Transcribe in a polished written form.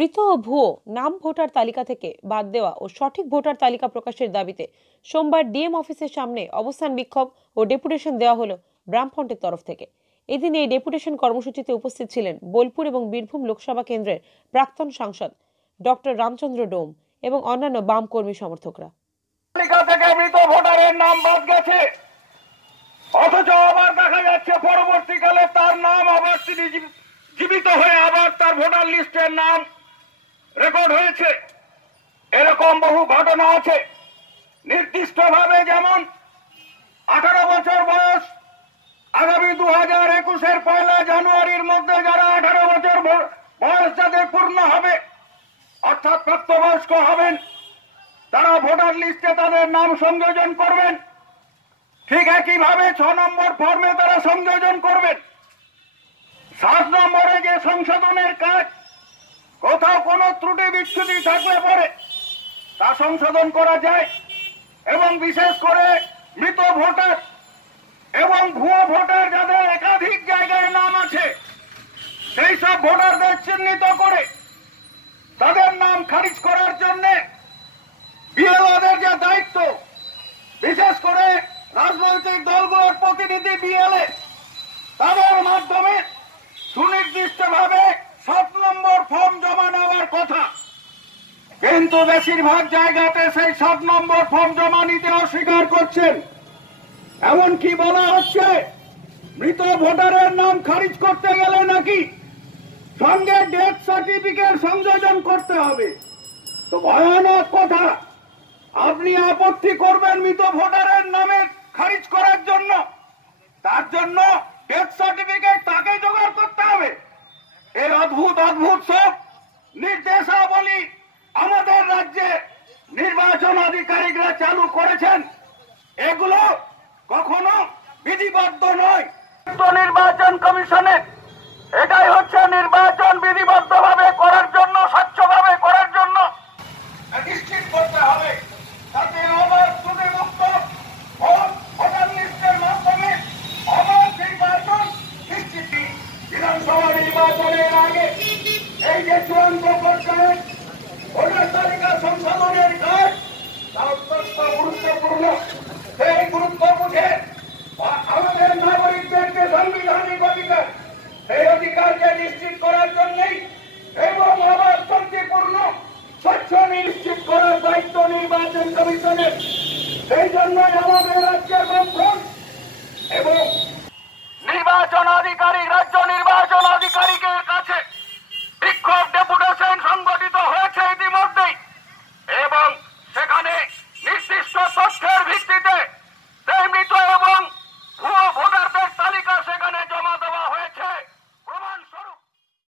মৃত ও ভুয়ো নাম ভোটার তালিকা থেকে বাদ দেওয়া ও সঠিক ভোটার তালিকা প্রকাশের দাবিতে সোমবার ডিএম অফিসের সামনে অবস্থান বিক্ষোভ ও ডেপুটেশন দেওয়া হলো বামফ্রন্টের তরফ থেকে। এদিন এই ডেপুটেশন কর্মসূচিতে উপস্থিত ছিলেন বোলপুর এবং বীরভূম লোকসভা কেন্দ্রের প্রাক্তন সাংসদ ডক্টর রামচন্দ্র ডোম এবং অন্যান্য বাম কর্মী সমর্থকরা। তালিকা থেকে মৃত ভোটারের নাম বাদ গেছে, অথচ আবার দেখা যাচ্ছে পরবর্তীকালে তার নাম আবার তিনি জীবিত হয়ে আবার তার ভোটার লিস্টের নাম রেকর্ড হয়েছে। এরকম বহু ঘটনা আছে। নির্দিষ্টভাবে যেমন 18 বছর বয়স, আগামী 2021-এর 1 জানুয়ারির মধ্যে যারা 18 বছর বয়স যাদের পূর্ণ হবে অর্থাৎ প্রাপ্তবয়স্ক হবেন, তারা ভোটার লিস্টে তাদের নাম সংযোজন করবেন। ঠিক একইভাবে 6 নম্বর ফর্মে তারা সংযোজন করবেন। 7 নম্বরে যে সংশোধনের কাজ, কোথাও কোনো ত্রুটি বিচ্যুতি থাকলে পরে তা সংশোধন করা যায় এবং বিশেষ করে মৃত ভোটার এবং ভুয়ো ভোটার যাদের একাধিক জায়গায় নাম আছে সেই সব ভোটারদের চিহ্নিত করে তাদের নাম খারিজ করার জন্য বিএলওদের যে দায়িত্ব, বিশেষ করে রাজনৈতিক দলগুলোর প্রতিনিধি বিএলএ, তাদের মাধ্যমে সুনির্দিষ্টভাবে 7 নম্বর ফর্ম জমা নেওয়ার কথা, কিন্তু বেশিরভাগ জায়গাতে সেই 7 নম্বর ফর্ম জমা নিতে অস্বীকার করছেন। এমনকি বলা হচ্ছে মৃত ভোটারের নাম খারিজ করতে গেলে নাকি সঙ্গে ডেথ সার্টিফিকেট সংযোজন করতে হবে। তো ভয়ানক কথা। আপনি আপত্তি করবেন মৃত ভোটারের নামে খারিজ করার জন্য, তার জন্য ডেথ সার্টিফিকেট তাকে জোগাড় করতে হবে। এর অদ্ভুত অদ্ভুত সব নির্দেশাবলী আমাদের রাজ্যে নির্বাচন আধিকারিকরা চালু করেছেন। এগুলো কখনো বিধিবদ্ধ নয়। নির্বাচন কমিশনের এটাই হচ্ছে নির্বাচন বিধিবদ্ধভাবে করার জন্য, স্বচ্ছভাবে করার জন্য নিশ্চিত করতে হবে যাতে অবাধ ত্রুটিমুক্ত ভোটার লিস্টের মাধ্যমে অবাধ নির্বাচন নিশ্চিত। বিধানসভা নির্বাচনের আগে এই যে চূড়ান্ত পর্যায়ে ভোটার তালিকা সংশোধনের কাজ তা অত্যন্ত গুরুত্বপূর্ণ। সেই গুরুত্ব বুঝে আমাদের নাগরিকদেরকে সাংবিধানিক অধিকার, সেই অধিকারকে নিশ্চিত করার জন্যই এবং আবার শান্তিপূর্ণ স্বচ্ছ নিশ্চিত করার দায়িত্ব নির্বাচন কমিশনের। সেই জন্যই আমাদের রাজ্যের